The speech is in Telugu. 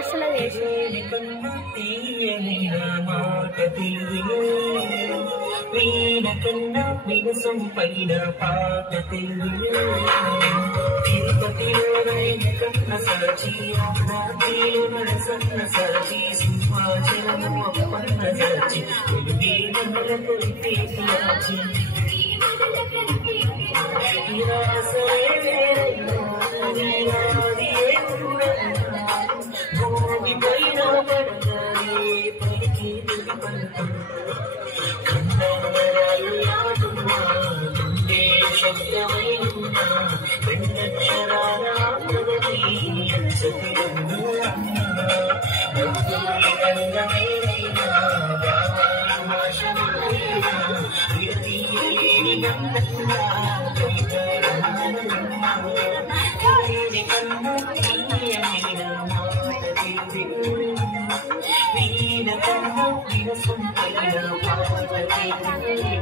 లాస్ట్ లో చేసి వినసం పైన పాట తిరుపతిలో కన్న సాచి రాత్రిలో నడసన్న సాచి సింహాచలము అప్పన్న సాచి తెలుగు సాచి భూమి పైన పడతాయి పైకి కందరాలు యాదున్నా గుండె శబ్దమైనా రెండక్షరాల గంగమైనా భాషమైనా విడతీయలేని గంగన్నా వీణ కన్నా వినసం పైన పాట